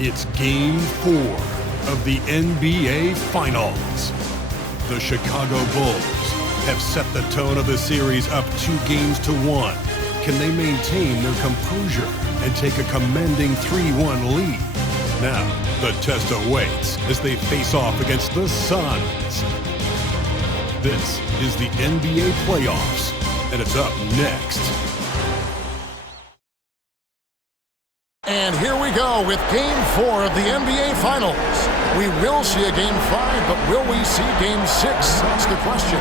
It's Game 4 of the NBA Finals. The Chicago Bulls have set the tone of the series up 2-1. Can they maintain their composure and take a commanding 3-1 lead? Now, the test awaits as they face off against the Suns. This is the NBA playoffs, and it's up next. And here we go with Game 4 of the NBA Finals. We will see a Game 5, but will we see Game 6? That's the question.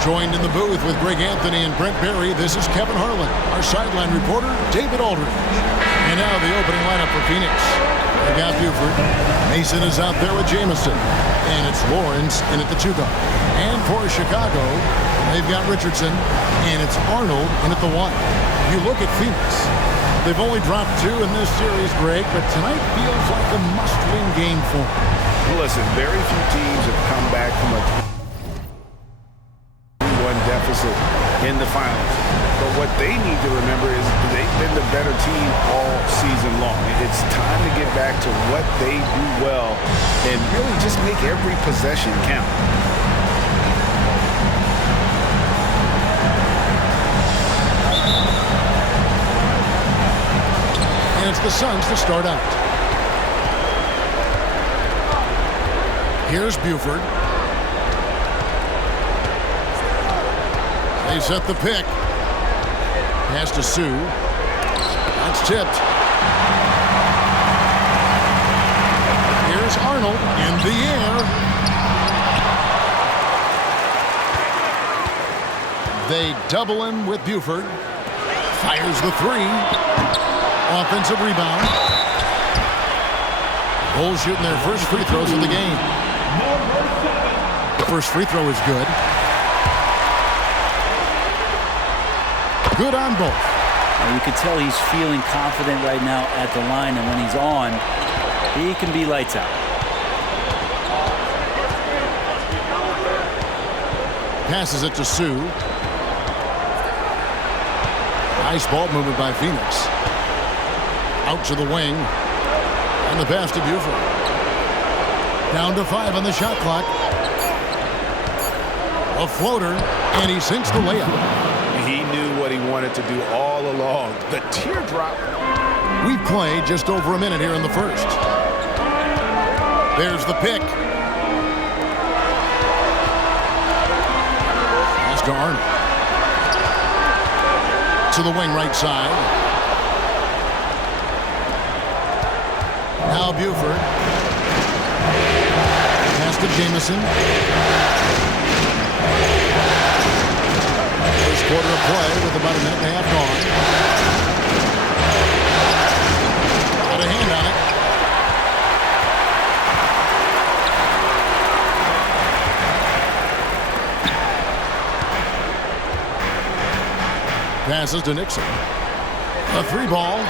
Joined in the booth with Greg Anthony and Brent Barry, this is Kevin Harlan. Our sideline reporter, David Aldridge. And now the opening lineup for Phoenix. They got Buford. Mason is out there with Jamison. And it's Lawrence in at the 2 guard. And for Chicago, they've got Richardson. And it's Arnold in at the 1. You look at Phoenix. They've only dropped 2 in this series, Greg, but tonight feels like a must-win game for them. Well, listen, very few teams have come back from a 2-1 deficit in the finals. But what they need to remember is they've been the better team all season long. It's time to get back to what they do well and really just make every possession count. And it's the Suns to start out. Here's Buford. They set the pick. Pass to Sue. That's tipped. Here's Arnold in the air. They double him with Buford. Fires the 3. Offensive rebound. Bulls shooting their first free throws of the game. The first free throw is good. Good on both. You can tell he's feeling confident right now at the line, and when he's on, he can be lights out. Passes it to Sue. Nice ball movement by Phoenix. Out to the wing. And the pass to Buford. Down to 5 on the shot clock. A floater, and he sinks the layup. He knew what he wanted to do all along. The teardrop. We've played just over a minute here in the first. There's the pick. Pass to Arnold. To the wing right side. Now Buford. Pass to Jamison. First quarter of play with about a minute and a half gone. Got a hand on it. Passes to Nixon. A 3 ball.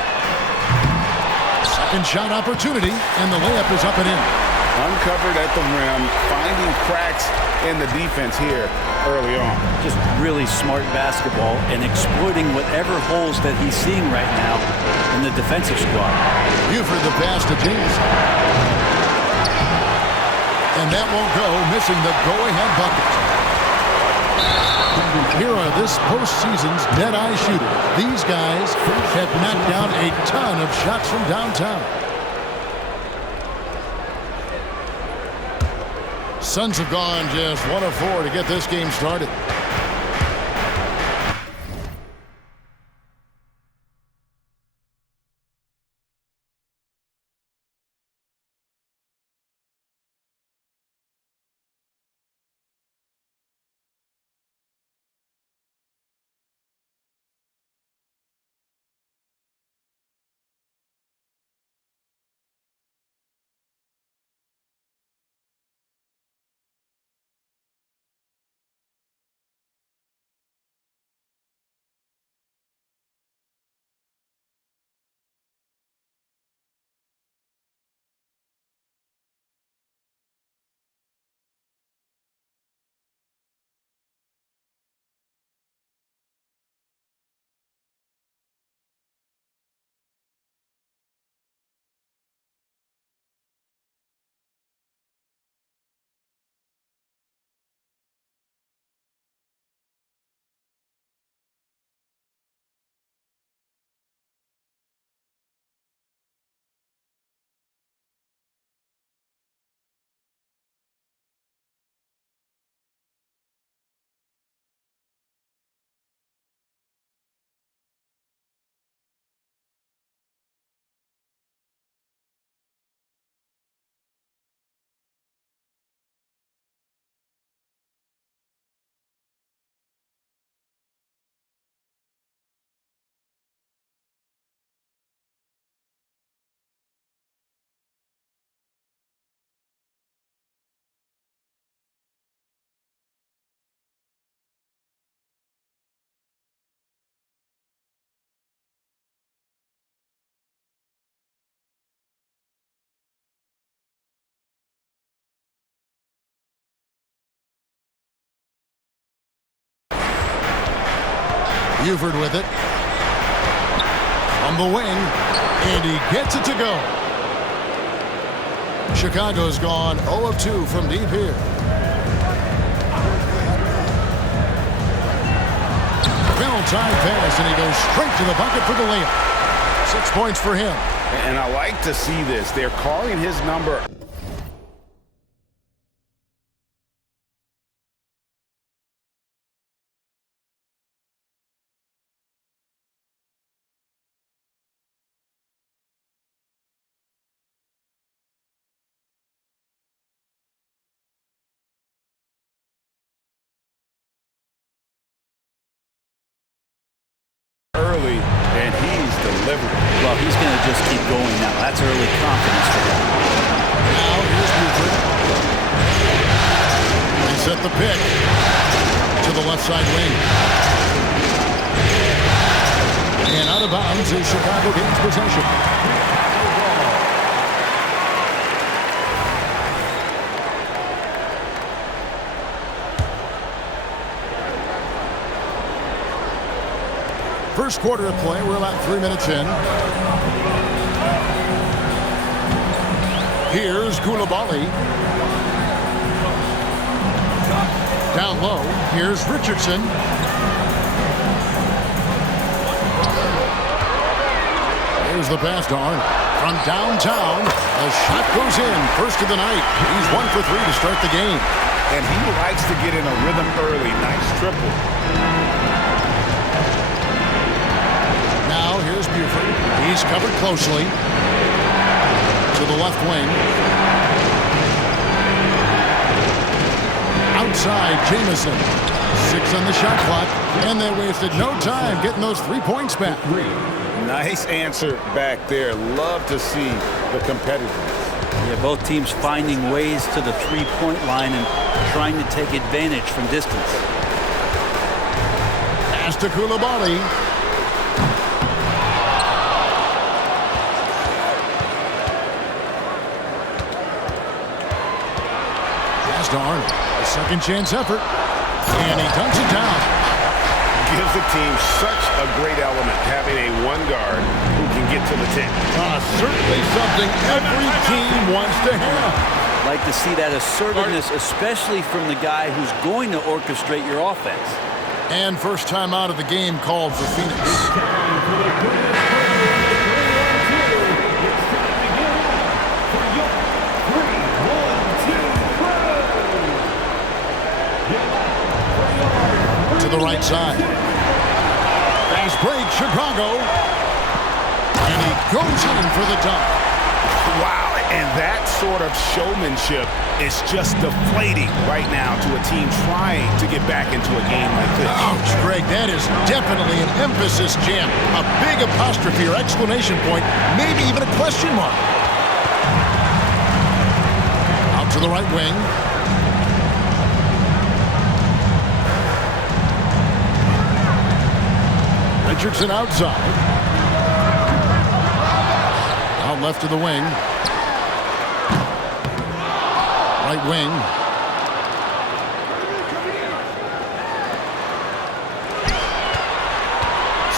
Second shot opportunity, and the layup is up and in. Uncovered at the rim, finding cracks in the defense here early on. Just really smart basketball and exploiting whatever holes that he's seeing right now in the defensive squad. Buford the pass to Jamison. And that won't go, missing the go-ahead bucket. Here are this postseason's dead-eye shooters. These guys have knocked down a ton of shots from downtown. Suns have gone just 1 of 4 to get this game started. Buford with it. On the wing, and he gets it to go. Chicago's gone 0 of 2 from deep here. Well-timed pass, and he goes straight to the bucket for the layup. 6 points for him. And I like to see this. They're calling his number. Early, and he's delivered. Well, he's going to just keep going now. That's early confidence for him. Now here's Buford. They set the pick to the left side wing. And out of bounds as Chicago gains possession. First quarter of play. We're about 3 minutes in. Here's Coulibaly. Down low. Here's Richardson. Here's the pass to Arnold. From downtown, a shot goes in. First of the night. He's 1 for 3 to start the game. And he likes to get in a rhythm early. Nice triple. Now here's Buford. He's covered closely. To the left wing. Outside, Jamison. 6 on the shot clock. And they wasted no time getting those 3 points back. Nice answer back there. Love to see the competitiveness. Yeah, both teams finding ways to the three-point line and trying to take advantage from distance. Pass to Coulibaly. Pass to Arnold. A second chance effort. And he dunks it down. Gives the team such a great element having a one guard who can get to the 10. Certainly something every team wants to have. Like to see that assertiveness, especially from the guy who's going to orchestrate your offense. And first time out of the game called for Phoenix. To the right side. Fast break, Chicago. And he goes in for the dunk. Wow, and that sort of showmanship is just deflating right now to a team trying to get back into a game like this. Ouch, Greg, that is definitely an emphasis jam. A big apostrophe or exclamation point, maybe even a question mark. Out to the right wing. Richardson outside. Out left to the wing. Right wing.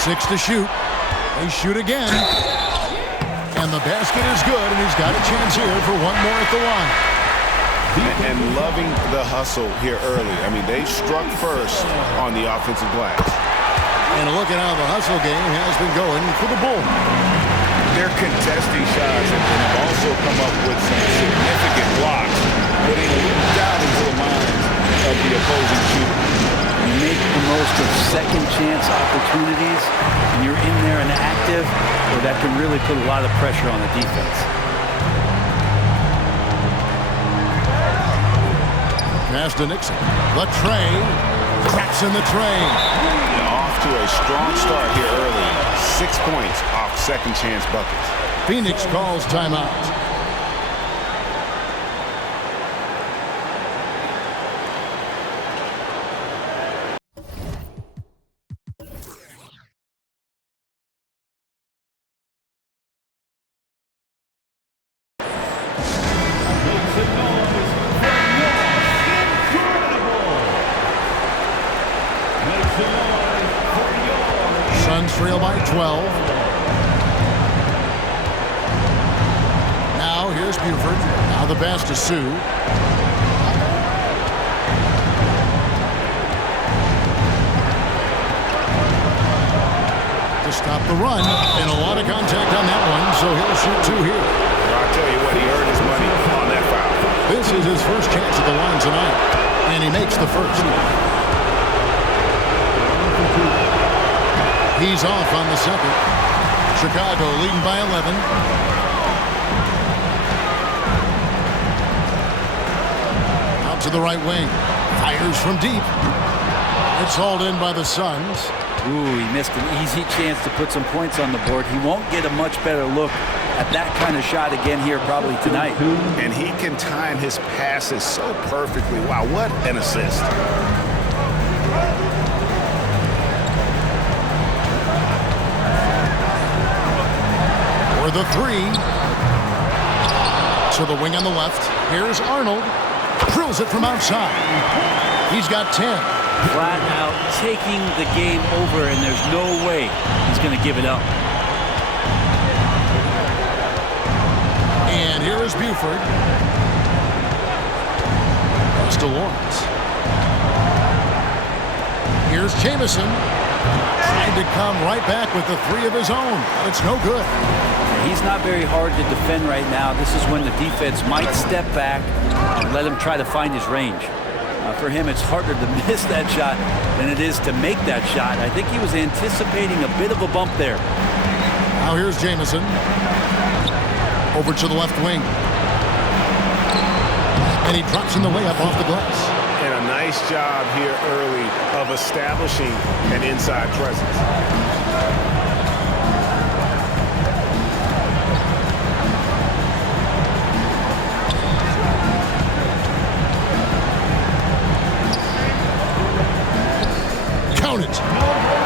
Six to shoot. They shoot again. And the basket is good, and he's got a chance here for one more at the line. And loving the hustle here early. I mean, they struck first on the offensive glass. And look at how the hustle game has been going for the Bulls. They're contesting shots and have also come up with some significant blocks, putting a little doubt into the minds of the opposing shooter. You make the most of second chance opportunities, and you're in there and active, so that can really put a lot of pressure on the defense. Pass to Nixon. The tray. Cracks in the tray. To a strong start here early. 6 points off second chance buckets. Phoenix calls timeout. 12. Now here's Buford. Now the pass to Sue. To stop the run. And a lot of contact on that one, so he'll shoot 2 here. I'll tell you what, he earned his money on that foul. This is his first chance at the line tonight, and he makes the first. He's off on the second. Chicago leading by 11. Out to the right wing. Fires from deep. It's hauled in by the Suns. Ooh, he missed an easy chance to put some points on the board. He won't get a much better look at that kind of shot again here probably tonight. And he can time his passes so perfectly. Wow, what an assist. For the 3. To the wing on the left. Here's Arnold. Drills it from outside. He's got 10. Flat out taking the game over, and there's no way he's going to give it up. And here is Buford. Pass to Lawrence. Here's Jamison. Trying to come right back with the 3 of his own. But it's no good. He's not very hard to defend right now. This is when the defense might step back and let him try to find his range. For him, it's harder to miss that shot than it is to make that shot. I think he was anticipating a bit of a bump there. Now here's Jamison. Over to the left wing. And he drops in the way up off the glass. And a nice job here early of establishing an inside presence. Count it.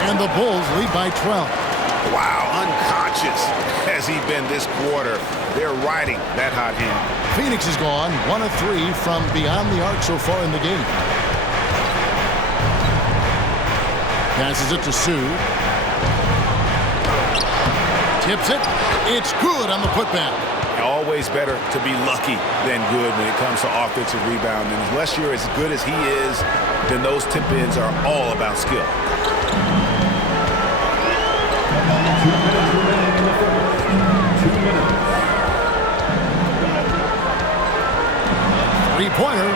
And the Bulls lead by 12. Wow, unconscious has he been this quarter. They're riding that hot hand. Phoenix is gone 1 of 3 from beyond the arc so far in the game. Passes it to Sue. Tips it. It's good on the putback. Always better to be lucky than good when it comes to offensive rebound. And unless you're as good as he is, then those tip-ins are all about skill. Three-pointer.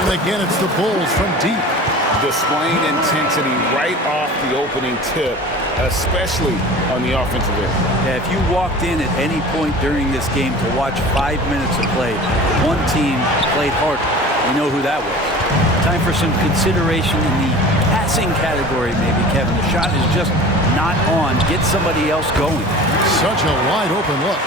And again, it's the Bulls from deep. Displaying intensity right off the opening tip, especially on the offensive end. Yeah, if you walked in at any point during this game to watch 5 minutes of play, one team played harder. You know who that was. Time for some consideration in the passing category, maybe, Kevin. The shot is just not on. Get somebody else going. Such a wide-open look.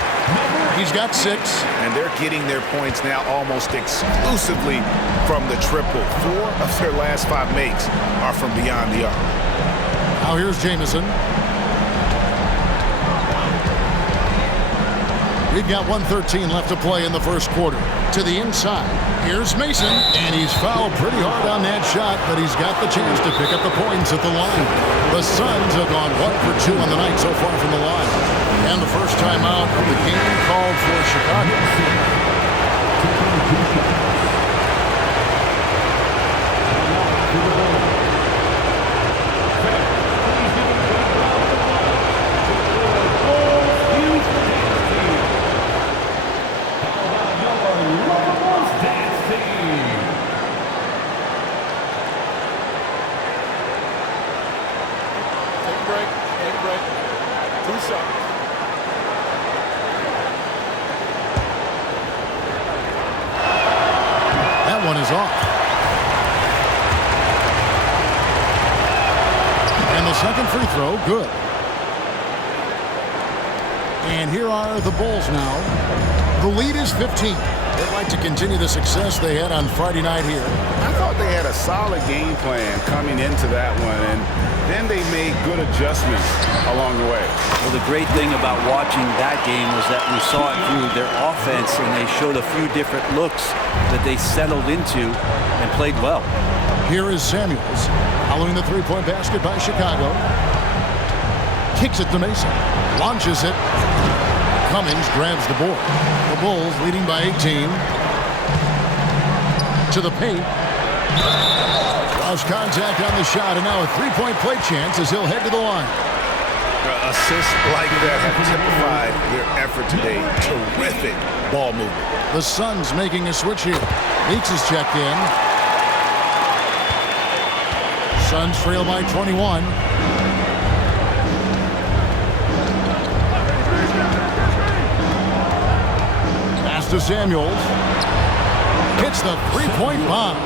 He's got 6. And they're getting their points now almost exclusively from the triple. 4 of their last 5 makes are from beyond the arc. Now here's Jamison. We've got 1:13 left to play in the first quarter. To the inside. Here's Mason. And he's fouled pretty hard on that shot, but he's got the chance to pick up the points at the line. The Suns have gone 1 for 2 on the night so far from the line. And the first time out of the game called for Chicago. That one is off. And the second free throw, good. And here are the Bulls now. The lead is 15. They'd like to continue the success they had on Friday night here. I thought they had a solid game plan coming into that one, and then they made good adjustments along the way. Well, the great thing about watching that game was that we saw it through their offense, and they showed a few different looks that they settled into and played well. Here is Samuels following the three-point basket by Chicago. Kicks it to Mason. Launches it. Cummings grabs the board. The Bulls leading by 18. To the paint. Lost contact on the shot, and now a three-point play chance as he'll head to the line. Assists like that have typified their effort today. Terrific ball movement. The Suns making a switch here. Meeks is checked in. Suns trail by 21. Pass to Samuels. Hits the three-point bomb.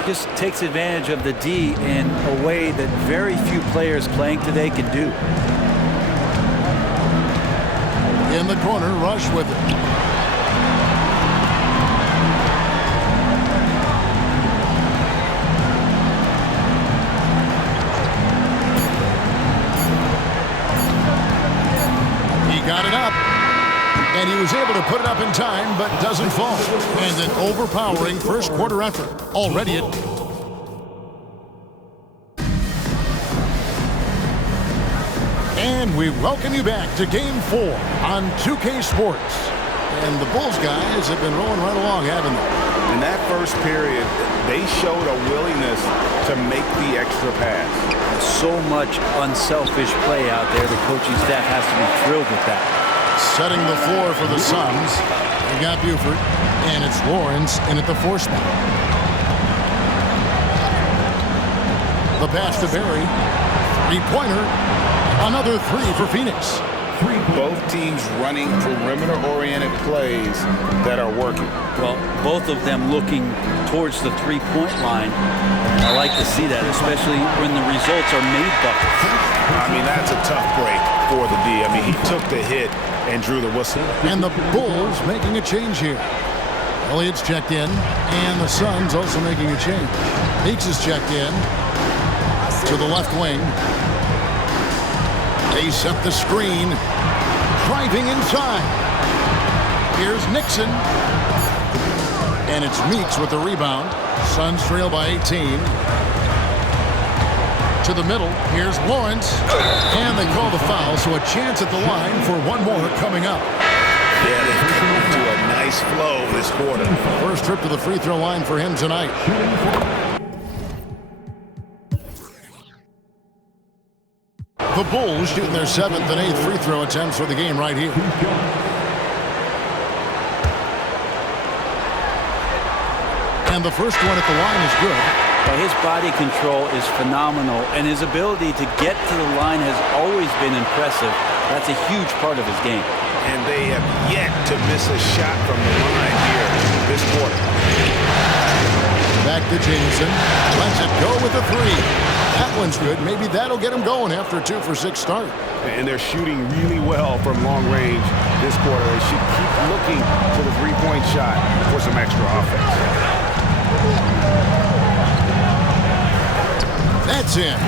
He just takes advantage of the D in a way that very few players playing today can do. In the corner, Rush with it. He got it up. And he was able to put it up in time, but doesn't fall. And an overpowering first quarter effort. Already at... And we welcome you back to Game 4 on 2K Sports. And the Bulls guys have been rolling right along, haven't they? In that first period, they showed a willingness to make the extra pass. So much unselfish play out there. The coaching staff has to be thrilled with that. Setting the floor for the Suns. They got Buford, and it's Lawrence in at the 4 spot. The pass to Barry. Three-pointer. Another three for Phoenix. Both teams running perimeter-oriented plays that are working. Well, both of them looking towards the three-point line. I like to see that, especially when the results are made buckets. I mean, that's a tough break for the D. I mean, he took the hit and drew the whistle. And the Bulls making a change here. Elliott's checked in, and the Suns also making a change. Meeks is checked in to the left wing. They set the screen. Driving inside. Here's Nixon. And it's Meeks with the rebound. Suns trail by 18. To the middle. Here's Lawrence. And they call the foul, so a chance at the line for one more coming up. Yeah, they've come to a nice flow this quarter. First trip to the free throw line for him tonight. The Bulls shooting their 7th and 8th free throw attempts for the game right here. And the first one at the line is good. Well, his body control is phenomenal, and his ability to get to the line has always been impressive. That's a huge part of his game. And they have yet to miss a shot from the line here this quarter. Back to Jamison. Lets it go with a three. That one's good. Maybe that'll get him going after a 2 for 6 start. And they're shooting really well from long range this quarter. They should keep looking to the three-point shot for some extra offense. That's in.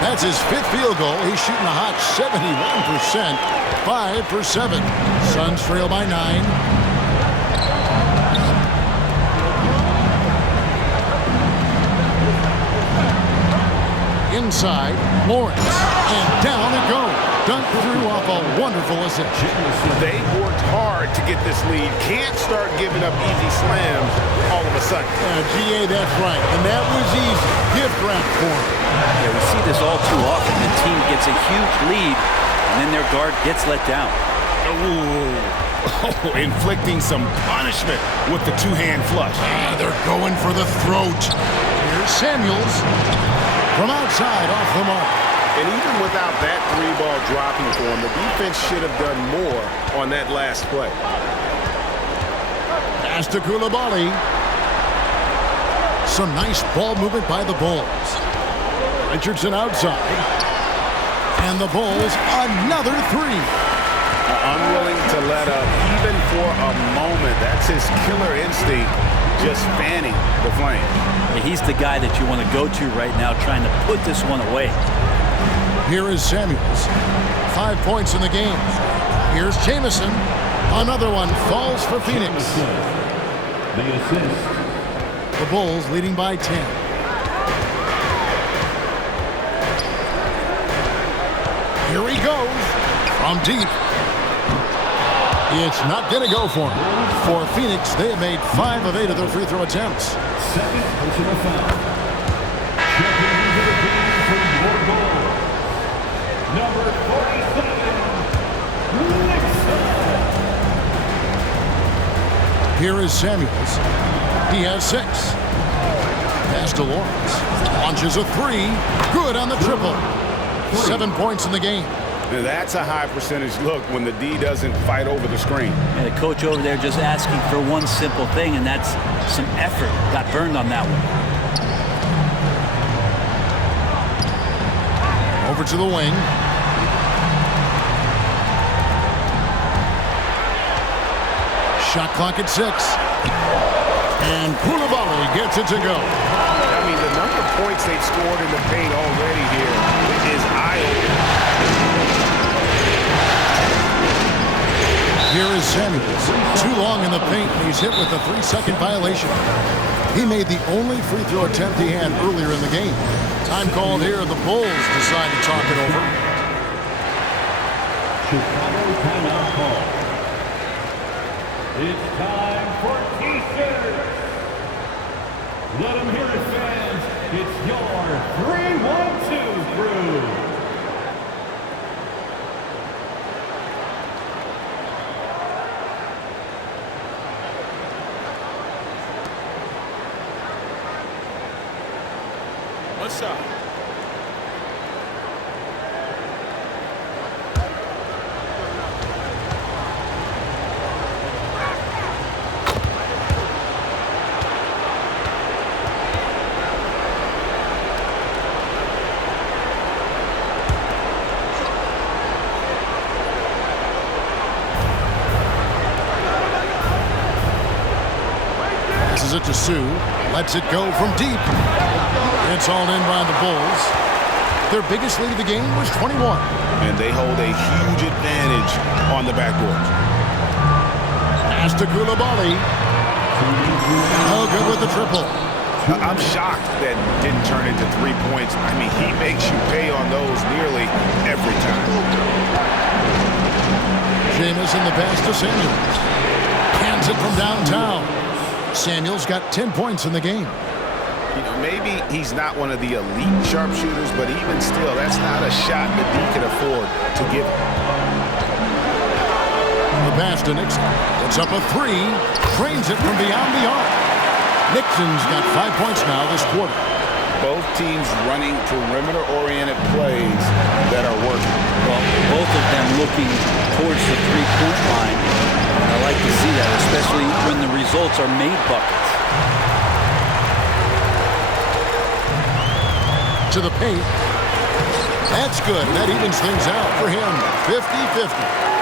That's his 5th field goal. He's shooting a hot 71%. 5 for 7. Suns trail by 9. Inside, Lawrence, and down it goes. Dunked through off a wonderful assist. They worked hard to get this lead. Can't start giving up easy slams all of a sudden. GA, that's right. And that was easy. Gift wrap for him. Yeah, we see this all too often. The team gets a huge lead, and then their guard gets let down. Oh, inflicting some punishment with the two-hand flush. They're going for the throat. Here's Samuels. From outside, off the mark. And even without that three-ball dropping for him, the defense should have done more on that last play. Pass to Coulibaly. Some nice ball movement by the Bulls. Richardson outside. And the Bulls, another three. Unwilling to let up, even for a moment. That's his killer instinct, just fanning the flame. He's the guy that you want to go to right now, trying to put this one away. Here is Samuels. 5 points in the game. Here's Jamison. Another one falls for Phoenix. The Bulls leading by 10. Here he goes from deep. It's not going to go for him. For Phoenix, they have made 5 of 8 of their free throw attempts. Second personal foul. Checking into the game for your goal. Number 47, Nixon. Here is Samuels. He has 6. Pass to Lawrence. Launches a 3. Good on the triple. 7 points in the game. Now that's a high percentage look when the D doesn't fight over the screen. And the coach over there just asking for one simple thing, and that's some effort. Got burned on that one. Over to the wing. Shot clock at 6. And Coulibaly gets it to go. I mean, the number of points they've scored in the paint already here is eye-opening. Here is Samuels. Too long in the paint, and he's hit with a 3-second violation. He made the only free throw attempt he had earlier in the game. Time called here. The Bulls decide to talk it over. Chicago timeout call. It's time for T-shirts. Let them hear it, fans. It's your 3-1-2 crew. What's up? Passes it to Sue. Lets it go from deep. It's all in by the Bulls. Their biggest lead of the game was 21. And they hold a huge advantage on the backboard. Pass to Coulibaly. Oh, good with the triple. I'm shocked that didn't turn into 3 points. I mean, he makes you pay on those nearly every time. Jameis in the pass to Samuels. Hands it from downtown. Samuels got 10 points in the game. You know, maybe he's not one of the elite sharpshooters, but even still, that's not a shot that he can afford to give him. The pass to Nixon. It's up a 3. Trains it from beyond the arc. Nixon's got 5 points now this quarter. Both teams running perimeter-oriented plays that are working. Well, both of them looking towards the three-point line. I like to see that, especially when the results are made buckets. To the paint. That's good. That evens things out for him. 50-50.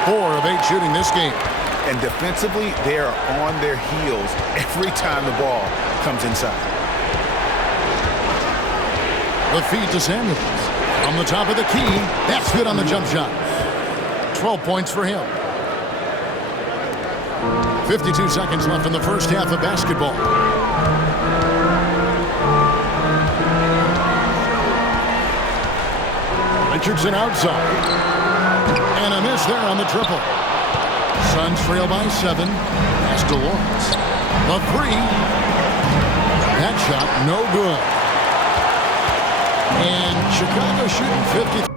4 of 8 shooting this game. And defensively, they are on their heels every time the ball comes inside. The feed to Samuels. From the top of the key. That's good on the jump shot. 12 points for him. 52 seconds left in the first half of basketball. Richardson outside. And a miss there on the triple. Suns trail by 7. Pass to Lawrence. The 3. That shot no good. And Chicago shooting 50.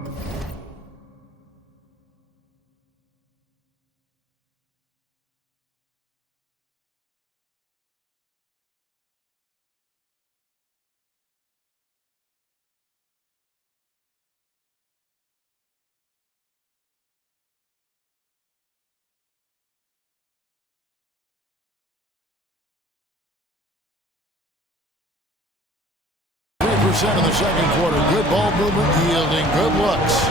In the second quarter. Good ball movement, yielding good looks.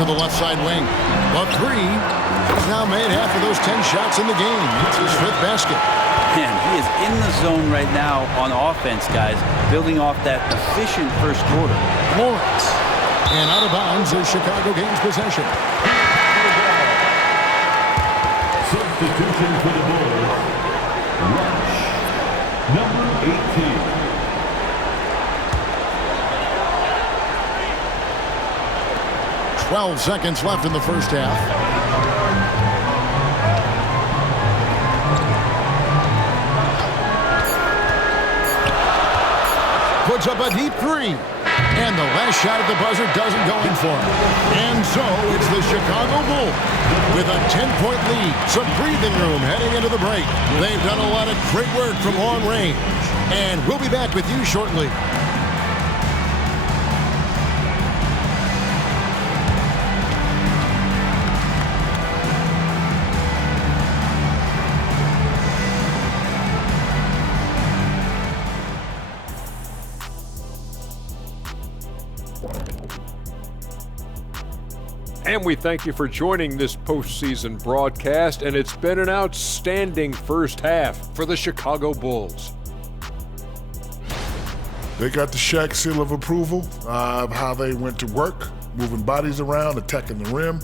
To the left side wing. The 3. He's now made half of those 10 shots in the game. It's his 5th basket. Man, he is in the zone right now on offense, guys, building off that efficient first quarter. Lawrence. And out of bounds is Chicago gains possession. Substitution for the Bulls. Rush. Number 18. 12 seconds left in the first half. Puts up a deep three. And the last shot at the buzzer doesn't go in for him. And so it's the Chicago Bulls with a 10-point lead. Some breathing room heading into the break. They've done a lot of great work from long range. And we'll be back with you shortly. And we thank you for joining this postseason broadcast, and it's been an outstanding first half for the Chicago Bulls. They got the Shaq seal of approval of how they went to work, moving bodies around, attacking the rim.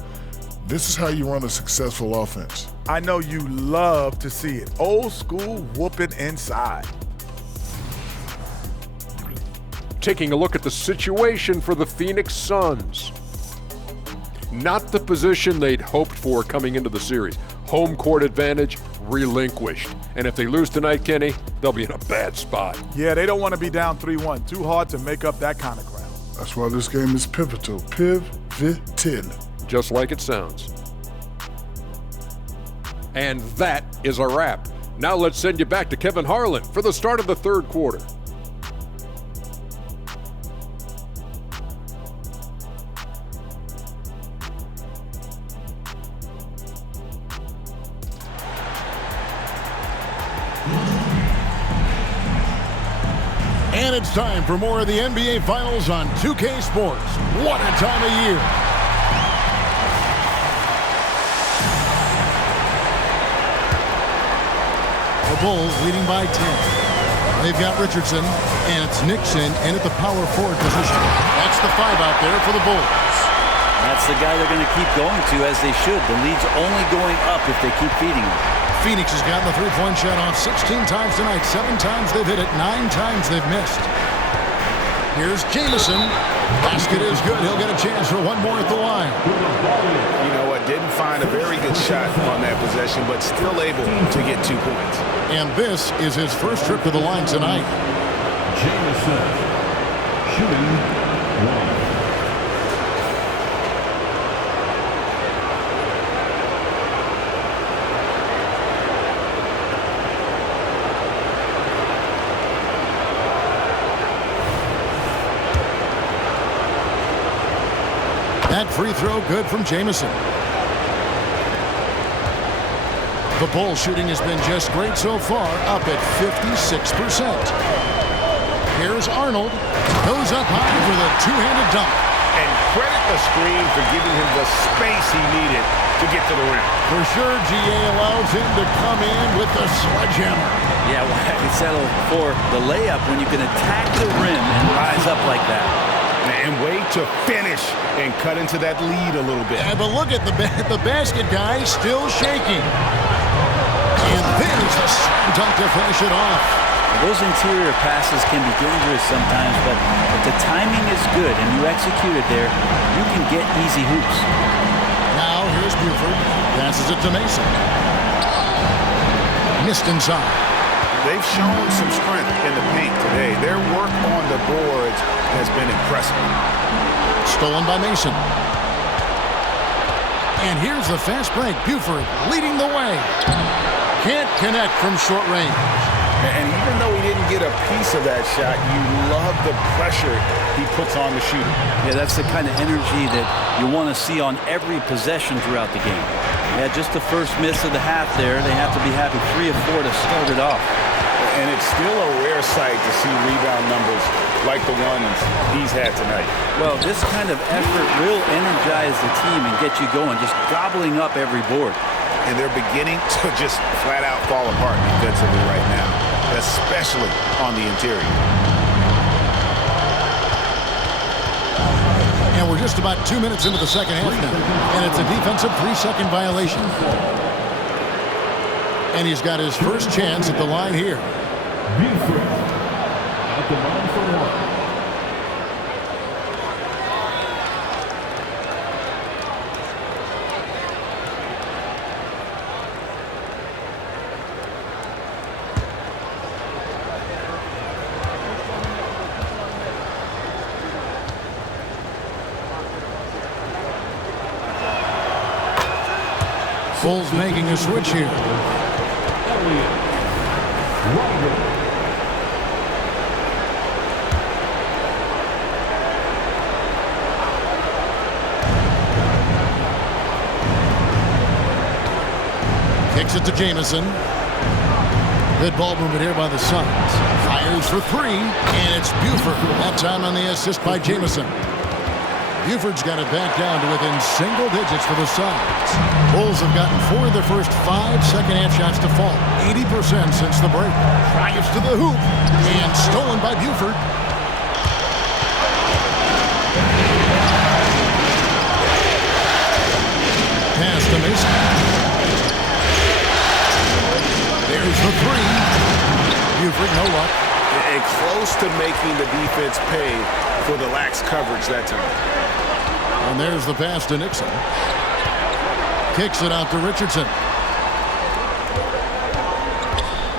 This is how you run a successful offense. I know you love to see it. Old school whooping inside. Taking a look at the situation for the Phoenix Suns. Not the position they'd hoped for coming into the series. Home court advantage relinquished. And if they lose tonight, Kenny, they'll be in a bad spot. Yeah, they don't want to be down 3-1. Too hard to make up that kind of ground. That's why this game is pivotal. Pivotal. Just like it sounds. And that is a wrap. Now let's send you back to Kevin Harlan for the start of the third quarter. And it's time for more of the NBA Finals on 2K Sports. What a time of year. The Bulls leading by 10. They've got Richardson, and it's Nixon, and at the power forward position. That's the 5 out there for the Bulls. That's the guy they're going to keep going to, as they should. The lead's only going up if they keep feeding him. Phoenix has gotten the three-point shot off 16 times tonight. 7 times they've hit it, 9 times they've missed. Here's Jamison. Basket is good. He'll get a chance for one more at the line. You know what? Didn't find a very good shot on that possession, but still able to get 2 points. And this is his first trip to the line tonight. Jamison shooting 1. That free throw good from Jamison. The Bulls shooting has been just great so far, up at 56%. Here's Arnold. Goes up high for the two-handed dunk. And credit the screen for giving him the space he needed to get to the rim. For sure, GA allows him to come in with the sledgehammer. Yeah, well, I can settle for the layup when you can attack the rim and rise up like that. And wait to finish and cut into that lead a little bit. Yeah, but look at the basket guy still shaking. And there's the slam dunk to finish it off. Those interior passes can be dangerous sometimes, but if the timing is good and you execute it there, you can get easy hoops. Now here's Buford. Passes it to Mason. Missed inside. They've shown some strength in the paint today. Their work on the boards has been impressive. Stolen by Mason. And here's the fast break. Buford leading the way. Can't connect from short range. And even though he didn't get a piece of that shot, you love the pressure he puts on the shooter. Yeah, that's the kind of energy that you want to see on every possession throughout the game. Yeah, just the first miss of the half there. They have to be happy 3 of 4 to start it off. And it's still a rare sight to see rebound numbers like the ones he's had tonight. Well, this kind of effort will energize the team and get you going, just gobbling up every board. And they're beginning to just flat out fall apart defensively right now, especially on the interior. And we're just about 2 minutes into the second half now. And it's a defensive 3-second violation. And he's got his first chance at the line here. Buford at the line for 1. Bulls making a switch here. Kicks it to Jamison. Good ball movement here by the Suns. Fires for three, and it's Buford. That time on the assist by Jamison. Buford's got it back down to within single digits for the Suns. Bulls have gotten 4 of their first 5 second-half shots to fall. 80% since the break. Drives to the hoop, and stolen by Buford. Pass to Mason. There's the three. Buford, no luck. And close to making the defense pay for the lax coverage that time. And there's the pass to Nixon. Kicks it out to Richardson.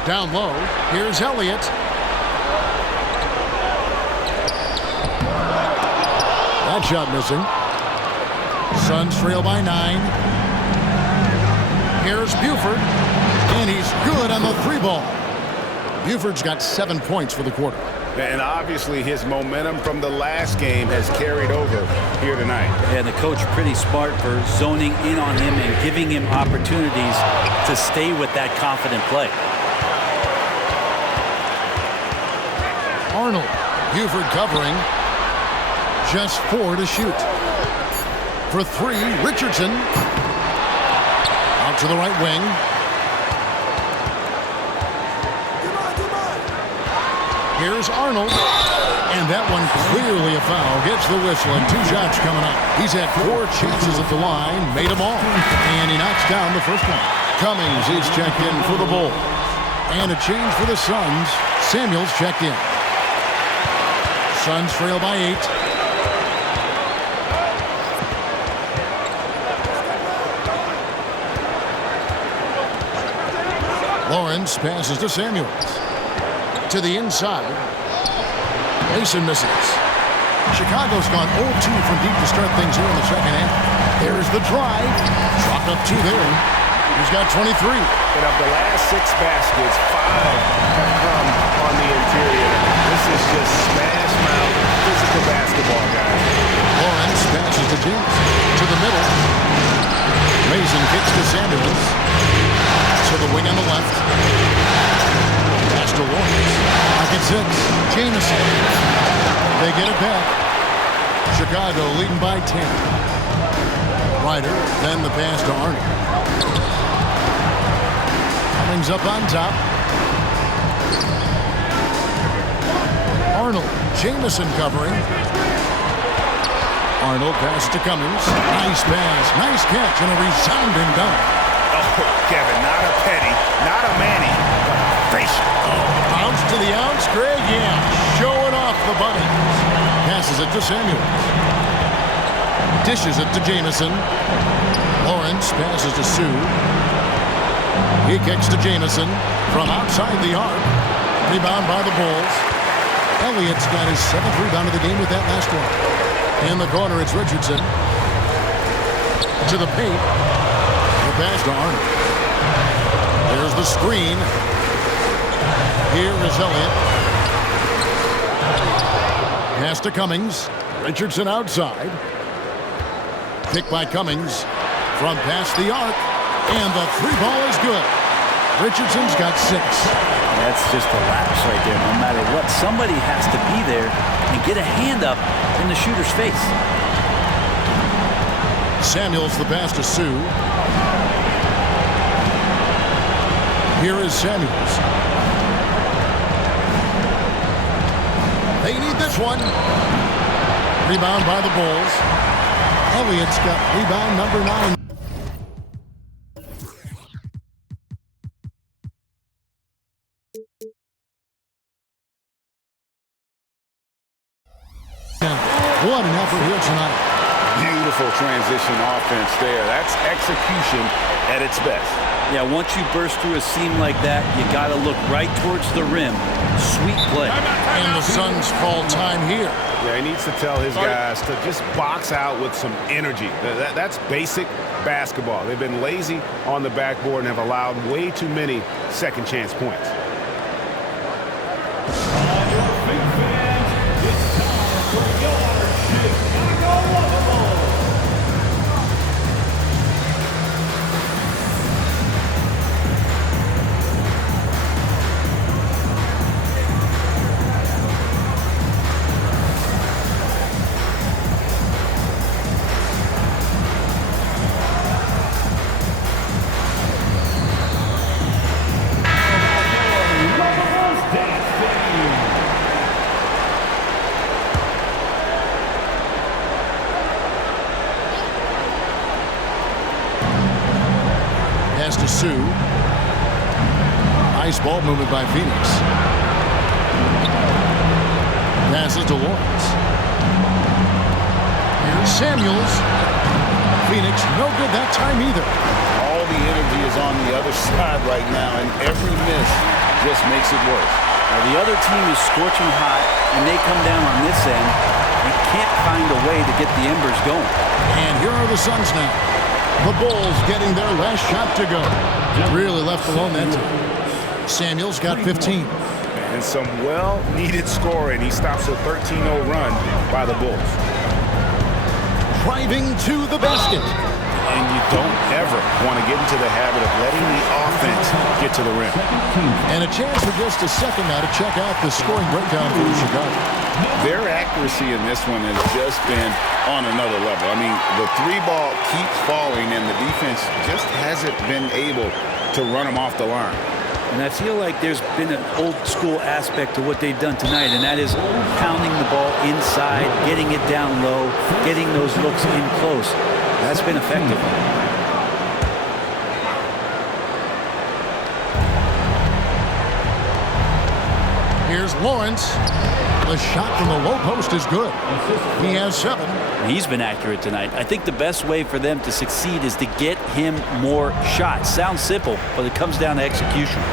Down low. Here's Elliott. That shot missing. Suns trail by 9. Here's Buford. And he's good on the 3-ball. Buford's got 7 points for the quarter. And obviously his momentum from the last game has carried over here tonight. And the coach pretty smart for zoning in on him and giving him opportunities to stay with that confident play. Arnold. Buford covering. Just 4 to shoot. For 3, Richardson. Out to the right wing. Here's Arnold. And that one clearly a foul. Gets the whistle and 2 shots coming up. He's had 4 chances at the line. Made them all. And he knocks down the first one. Cummings is checked in for the Bulls. And a change for the Suns. Samuels checked in. Suns trail by 8. Lawrence passes to Samuels. To the inside. Mason misses. Chicago's gone 0-2 from deep to start things here in the second half. There's the drive. Chalk up 2 there. He's got 23. And of the last 6 baskets, 5 have come on the interior. This is just smash mouth physical basketball, guys. Lawrence passes to James. To the middle. Mason kicks to Samuels. To the wing on the left. Pass to Lawrence. Back at 6. Jamison. They get it back. Chicago leading by 10. Ryder. Then the pass to Arnold. Cummings up on top. Arnold. Jamison covering. Arnold passes to Cummings. Nice pass. Nice catch and a resounding dunk. Oh, Kevin, not a Petty, not a Manny, but a facial. Bounce to the ounce, Greg, yeah. Showing off the bunnies. Passes it to Samuels. Dishes it to Jamison. Lawrence passes to Sue. He kicks to Jamison from outside the arc. Rebound by the Bulls. Elliott's got his 7th rebound of the game with that last one. In the corner, it's Richardson. To the paint. The pass to Arnold. There's the screen. Here is Elliott. Pass to Cummings. Richardson outside. Picked by Cummings from past the arc. And the 3-ball is good. Richardson's got 6. That's just a lapse right there. No matter what, somebody has to be there and get a hand up in the shooter's face. Samuels the pass to Sue. Here is Samuels. They need this one. Rebound by the Bulls. Elliott's got rebound number 9. What an effort here tonight. Beautiful transition offense there. That's execution at its best. Yeah, once you burst through a seam like that, you got to look right towards the rim. Sweet play. And the Suns call time here. Yeah, he needs to tell his guys to just box out with some energy. That's basic basketball. They've been lazy on the backboard and have allowed way too many second chance points. To Sue. Nice ball movement by Phoenix. Passes to Lawrence. Here's Samuels. Phoenix, no good that time either. All the energy is on the other side right now, and every miss just makes it worse. Now, the other team is scorching hot, and they come down on this end and can't find a way to get the embers going. And here are the Suns now. The Bulls getting their last shot to go. Really left alone that time. Samuels got 15. And some well-needed scoring. He stops a 13-0 run by the Bulls. Driving to the basket. And you don't ever want to get into the habit of letting the offense get to the rim. And a chance for just a second now to check out the scoring breakdown for Chicago. Their accuracy in this one has just been on another level. I mean, the three ball keeps falling, and the defense just hasn't been able to run them off the line. And I feel like there's been an old-school aspect to what they've done tonight, and that is pounding the ball inside, getting it down low, getting those looks in close. That's been effective. Here's Lawrence. The shot from the low post is good. He has 7. He's been accurate tonight. I think the best way for them to succeed is to get him more shots. Sounds simple, but it comes down to execution.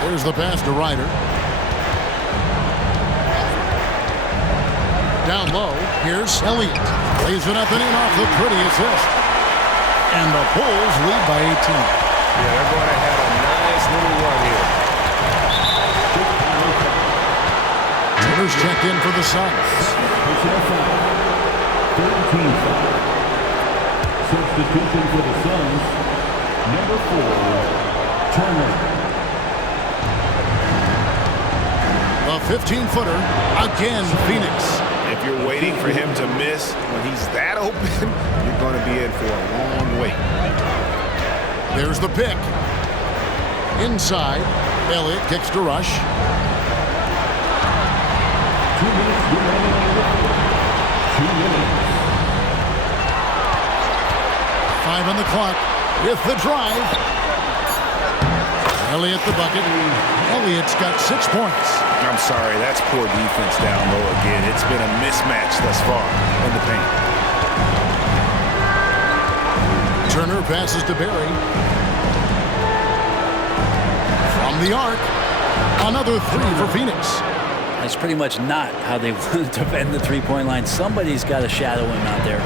Here's the pass to Ryder. Down low, here's Elliott. Lays it up and in off the pretty assist. And the Bulls lead by 18. Yeah, they're going to have a nice little run here. Turner's checked in for the Suns. 13 foul. Substitution for the Suns, number 4, Turner. A 15-footer, again, Phoenix. If you're waiting for him to miss when he's that open, you're going to be in for a long wait. There's the pick. Inside, Elliott kicks to Rush. 2 minutes remaining. 2 minutes. 5 on the clock with the drive. Elliott the bucket. Elliott's got 6 points. I'm sorry, that's poor defense down low again. It's been a mismatch thus far in the paint. Turner passes to Barry. From the arc, another 3 for Phoenix. That's pretty much not how they want to defend the three-point line. Somebody's got to shadow him out there.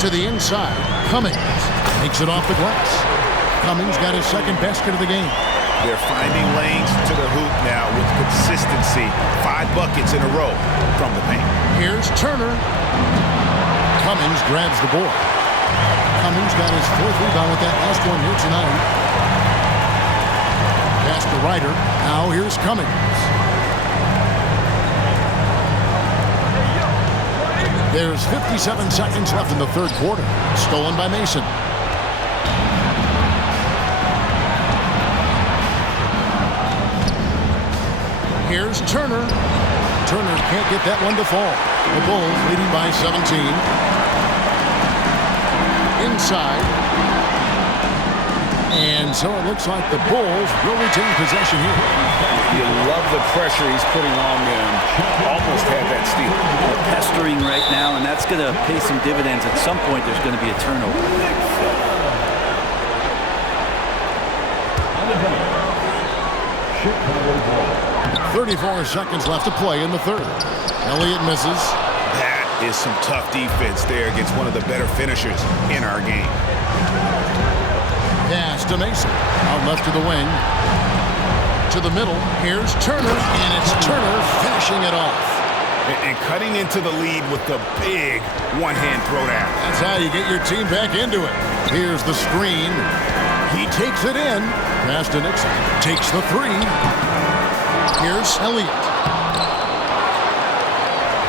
To the inside, Cummings makes it off the glass. Cummings got his second basket of the game. They're finding lanes to the hoop now with consistency. 5 buckets in a row from the paint. Here's Turner. Cummings grabs the board. Cummings got his 4th rebound with that last one here tonight. Pass to Ryder. Now here's Cummings. There's 57 seconds left in the 3rd quarter. Stolen by Mason. Here's Turner. Turner can't get that one to fall. The Bulls leading by 17. Inside. And so it looks like the Bulls will retain possession here. You love the pressure he's putting on them. Almost had that steal. They're pestering right now, and that's going to pay some dividends. At some point, there's going to be a turnover. 34 seconds left to play in the third. Elliott misses. That is some tough defense there against one of the better finishers in our game. Pass to Mason. Out left to the wing. To the middle. Here's Turner, and it's Turner finishing it off. And cutting into the lead with the big one-hand throwdown. That's how you get your team back into it. Here's the screen. He takes it in. Pass to Nixon. Takes the three. Here's Elliott.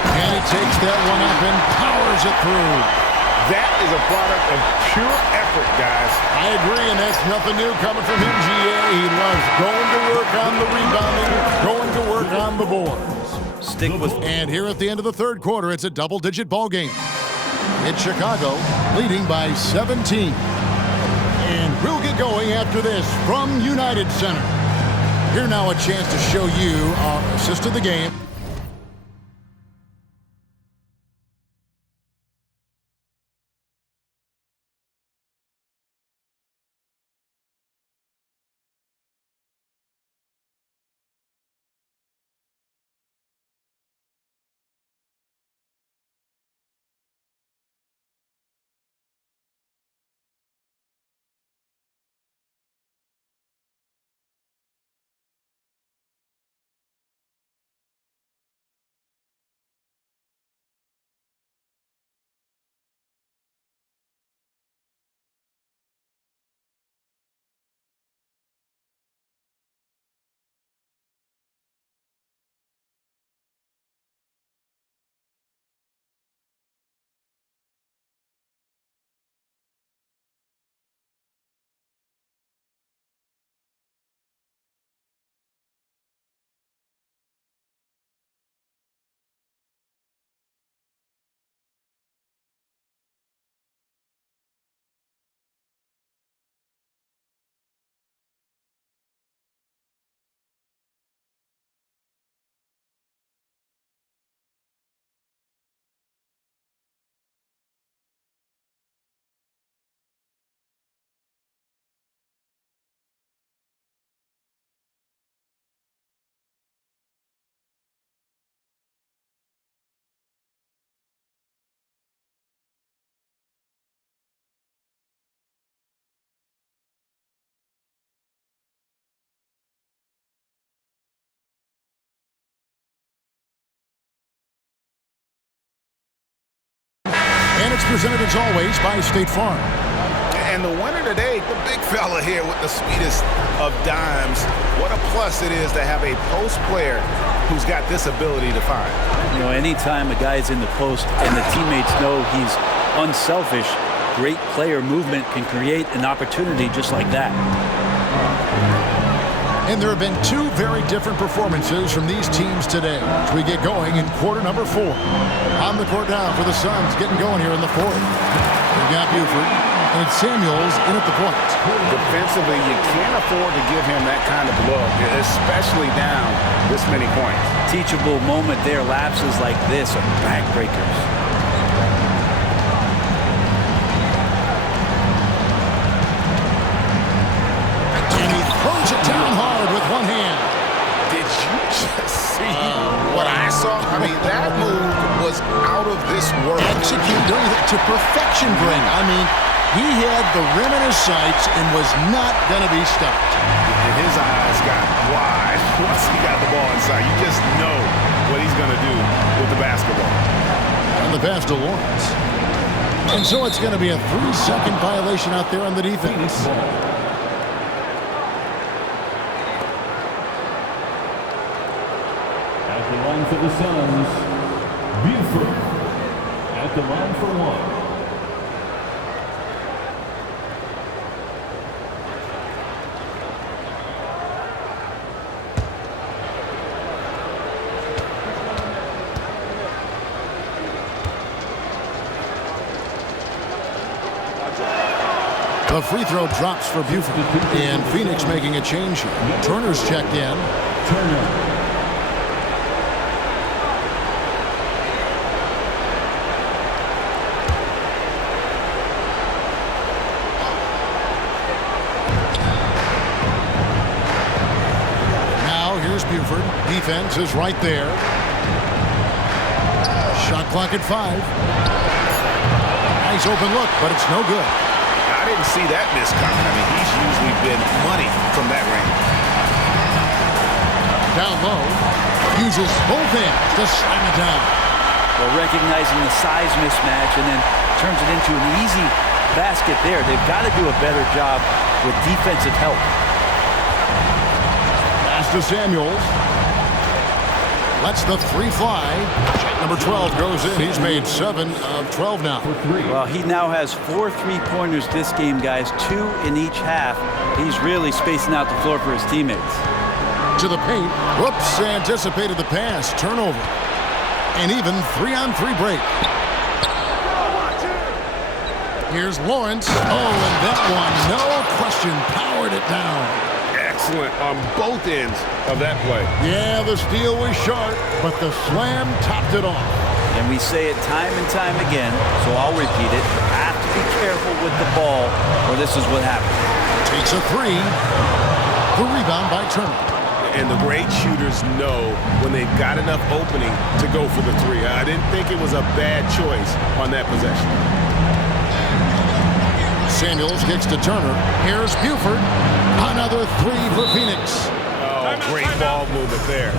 And he takes that one up and powers it through. That is a product of pure effort, guys. I agree, and that's nothing new coming from him, GA. He loves going to work on the rebounding, going to work on the boards. Stick with. And here at the end of the third quarter, it's a double-digit ball game. It's Chicago leading by 17. And we'll get going after this from United Center. Here now a chance to show you our assist of the game. And it's presented, as always, by State Farm. And the winner today, the big fella here with the sweetest of dimes. What a plus it is to have a post player who's got this ability to find. You know, anytime a guy's in the post and the teammates know he's unselfish, great player movement can create an opportunity just like that. And there have been two very different performances from these teams today as we get going in quarter number 4. On the court now for the Suns, getting going here in the fourth. They've got Buford, and it's Samuels in at the point. Defensively, you can't afford to give him that kind of look, especially down this many points. Teachable moment there. Lapses like this are backbreakers. And he throws it down hard with one hand. Did you just see what I saw? I mean, that move was out of this world. Execute doing it to perfection, Greg. I mean, he had the rim in his sights and was not going to be stopped. And his eyes got wide once he got the ball inside. You just know what he's going to do with the basketball. And the pass to Lawrence. And so it's going to be a 3-second violation out there on the defense. At the line for the Suns, Buford. At the line for one. The free throw drops for Buford. And Phoenix making a change here. Turner's checked in. Turner. Buford. Defense is right there. Shot clock at 5. Nice open look, but it's no good. I didn't see that miss coming. I mean, he's usually been money from that range. Down low. Uses both hands to slam it down. Well, recognizing the size mismatch and then turns it into an easy basket there. They've got to do a better job with defensive help. To Samuels. Lets the 3 fly. Number 12 goes in. He's made 7 of 12 now. Well, he now has 4 3-pointers this game, guys. 2 in each half. He's really spacing out the floor for his teammates. To the paint. Whoops, anticipated the pass. Turnover. And even 3-on-3 break. Here's Lawrence. Oh, and that one, no question, powered it down. Excellent on both ends of that play. Yeah, the steal was sharp, but the slam topped it off. And we say it time and time again, so I'll repeat it. You have to be careful with the ball, or this is what happens. Takes a 3. The rebound by Turner. And the great shooters know when they've got enough opening to go for the 3. I didn't think it was a bad choice on that possession. Samuels kicks to Turner. Here's Buford. Another 3 for Phoenix. Oh, great ball movement there.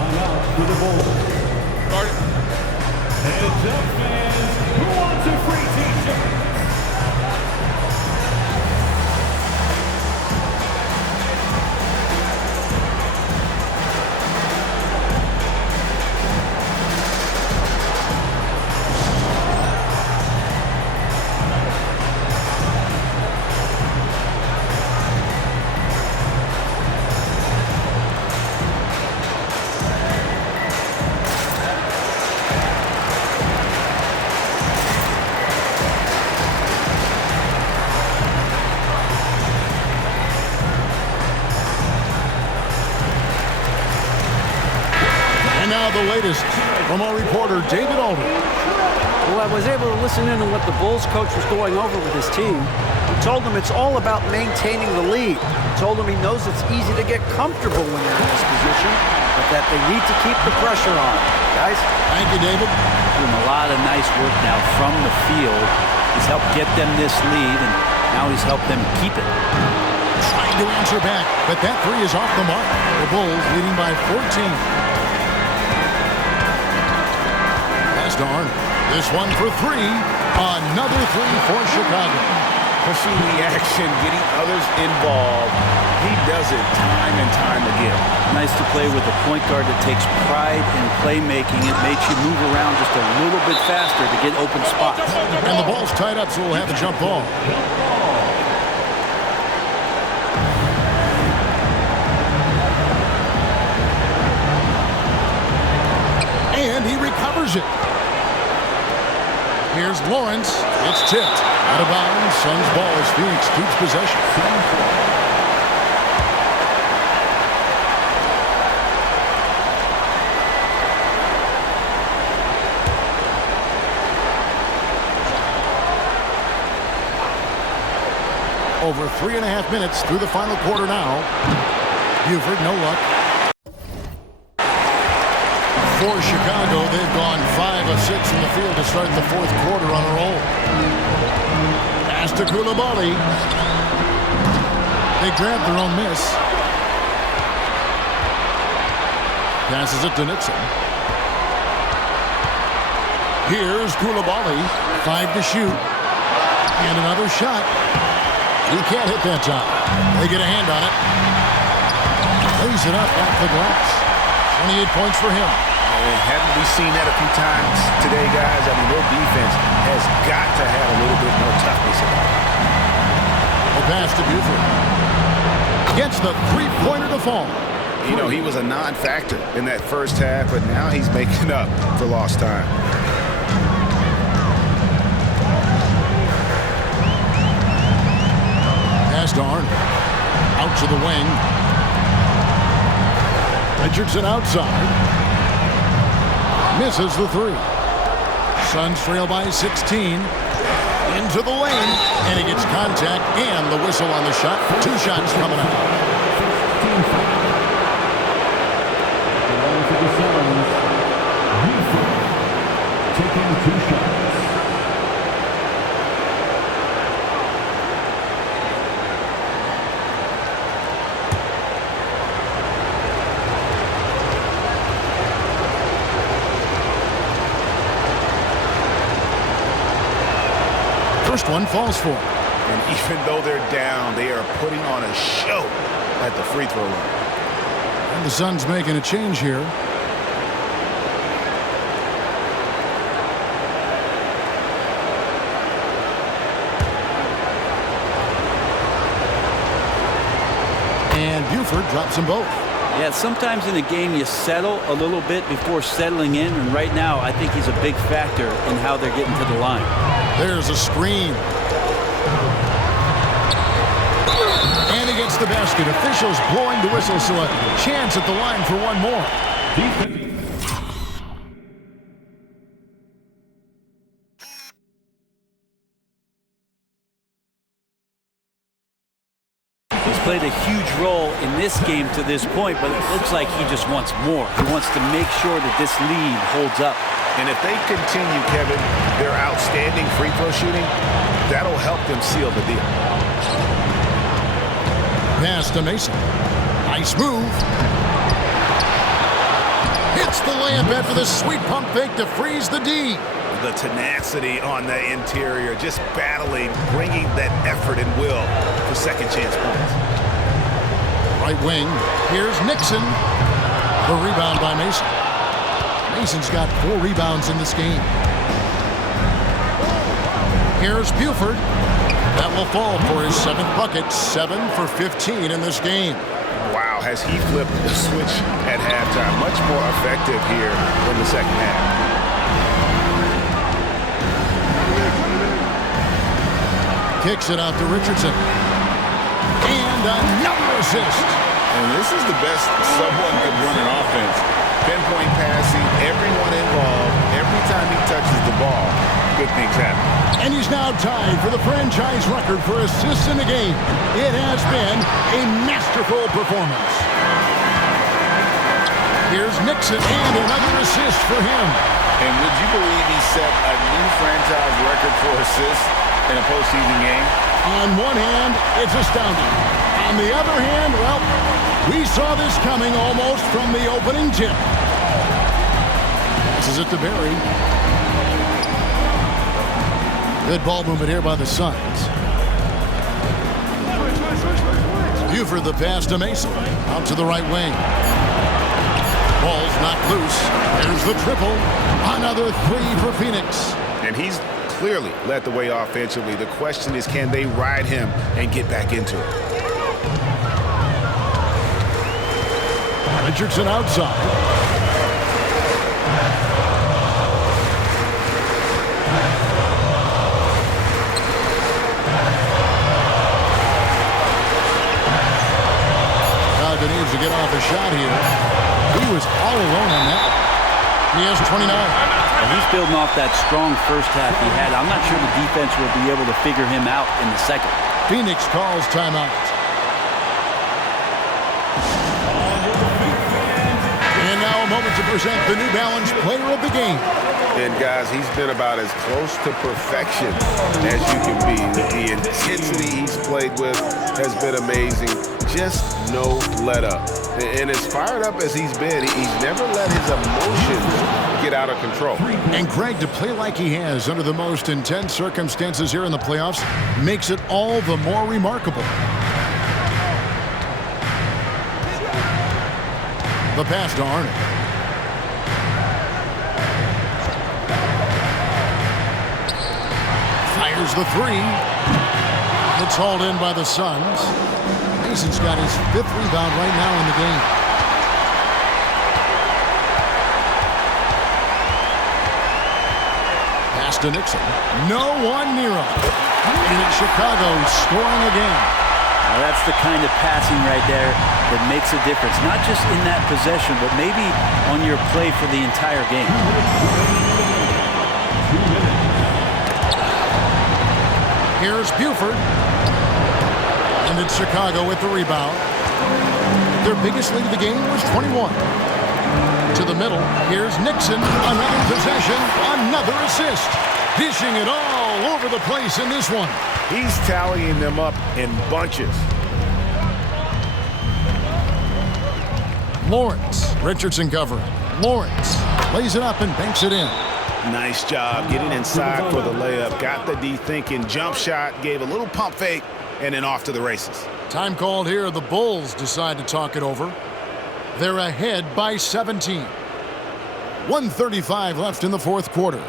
For the Bulls. Heads up, fans. Who wants a free t-shirt? The latest from our reporter, David Alder. Well, I was able to listen in on what the Bulls coach was going over with his team. He told them it's all about maintaining the lead. He told them he knows it's easy to get comfortable when they're in this position, but that they need to keep the pressure on. Guys? Thank you, David. Doing a lot of nice work now from the field. He's helped get them this lead, and now he's helped them keep it. Trying to answer back, but that 3 is off the mark. The Bulls leading by 14. To Arnold. This one for 3. Another 3 for Chicago. Pushing the action, getting others involved. He does it time and time again. Nice to play with a point guard that takes pride in playmaking. It makes you move around just a little bit faster to get open spots. And the ball's tied up, so we'll have a jump ball. And he recovers it. Here's Lawrence. It's tipped. Out of bounds. Suns ball as Phoenix keeps possession. Over 3.5 minutes through the final quarter now. Buford, no luck. For Chicago, they've gone 5 of 6 from the field to start the 4th quarter on a roll. Pass to Coulibaly. They grabbed their own miss. Passes it to Nixon. Here's Coulibaly. 5 to shoot. And another shot. He can't hit that time. They get a hand on it. Lays it up off the glass. 28 points for him. Haven't we seen that a few times today, guys? I mean, their defense has got to have a little bit more toughness about it. The pass to Buford. Gets the 3-pointer to fall. You know, he was a non-factor in that first half, but now he's making up for lost time. pass to Arnold. Out to the wing. Richardson outside. Misses the three. Suns trail by 16. Into the lane. And he gets contact and the whistle on the shot. 2 shots coming out. For the Suns, Buford taking 2 shots. First one falls for him. And even though they're down, they are putting on a show at the free throw line. And the Suns making a change here. And Buford drops them both. Yeah, sometimes in a game you settle a little bit before settling in, and right now I think he's a big factor in how they're getting to the line. There's a screen. And he gets the basket. Officials blowing the whistle, so a chance at the line for one more. He's played a huge role in this game to this point, but it looks like he just wants more. He wants to make sure that this lead holds up. And if they continue, Kevin, their outstanding free throw shooting, that'll help them seal the deal. Pass to Mason. Nice move. Hits the layup after the sweet pump fake to freeze the D. The tenacity on the interior, just battling, bringing that effort and will for second chance points. Right wing. Here's Nixon. The rebound by Mason. Mason's got 4 rebounds in this game. Here's Buford. That will fall for his 7th bucket. 7 for 15 in this game. Wow, has he flipped the switch at halftime. Much more effective here in the second half. Kicks it out to Richardson. And another assist. And this is the best someone could run an offense. Pinpoint passing, everyone involved. Every time he touches the ball, good things happen. And he's now tied for the franchise record for assists in a game. It has been a masterful performance. Here's Nixon and another assist for him. And would you believe he set a new franchise record for assists in a postseason game? On one hand, it's astounding. On the other hand, well, we saw this coming almost from the opening tip. This is it to Barry. Good ball movement here by the Suns. Buford the pass to Mason. Out to the right wing. Ball's knocked loose. There's the triple. Another 3 for Phoenix. And he's clearly led the way offensively. The question is, can they ride him and get back into it? Richardson outside. Needs to get off a shot here. He was all alone on that. He has 29. Well, he's building off that strong first half he had. I'm not sure the defense will be able to figure him out in the second. Phoenix calls timeout. And now a moment to present the New Balance Player of the Game. And guys, he's been about as close to perfection as you can be. The intensity he's played with has been amazing. Just no let up. And as fired up as he's been, he's never let his emotions get out of control. And Greg, to play like he has under the most intense circumstances here in the playoffs makes it all the more remarkable. The pass to Arnold. Fires the 3. It's hauled in by the Suns. Mason's got his 5th rebound right now in the game. Pass to Nixon. No one near him. And Chicago scoring again. Now that's the kind of passing right there that makes a difference, not just in that possession, but maybe on your play for the entire game. Here's Buford. And it's Chicago with the rebound. Their biggest lead of the game was 21. To the middle, here's Nixon. Another possession, another assist. Dishing it all over the place in this one. He's tallying them up in bunches. Lawrence, Richardson covering. Lawrence lays it up and banks it in. Nice job getting inside for the layup. Got the D thinking. Jump shot, gave a little pump fake, and then off to the races. Time called here. The Bulls decide to talk it over. They're ahead by 17. 1:35 left in the fourth quarter.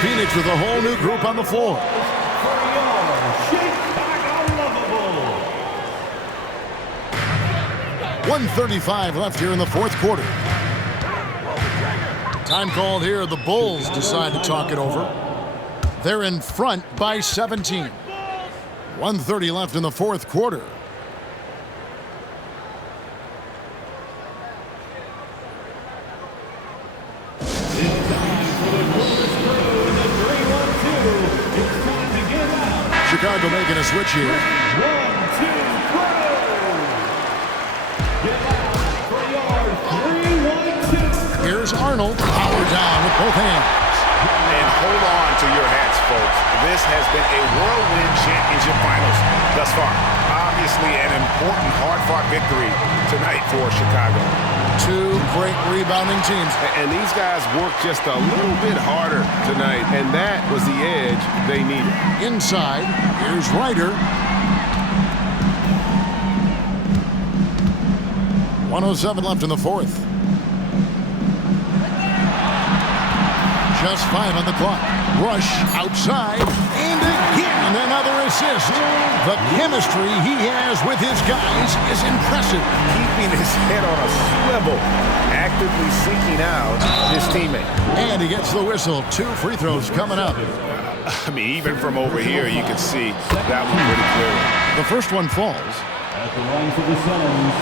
Phoenix with a whole new group on the floor. 1:35 left here in the fourth quarter. Time called here. The Bulls decide to talk it over. They're in front by 17. 1:30 left in the fourth quarter. Chicago making a switch here. 1-2 3-1-2. Here's Arnold. Power down with both hands. And hold on to your hats, folks. This has been a whirlwind championship finals thus far. Obviously an important, hard-fought victory tonight for Chicago. Two great rebounding teams. And these guys worked just a little bit harder tonight, and that was the edge they needed. Inside, here's Ryder. 1:07 left in the fourth. Just 5 on the clock. Rush outside, and again another assist. The chemistry he has with his guys is impressive. Keeping his head on a swivel, actively seeking out his teammate. And he gets the whistle. 2 free throws coming up. I mean, even from over here, you can see that one pretty clearly. The first one falls. At the line for the Suns,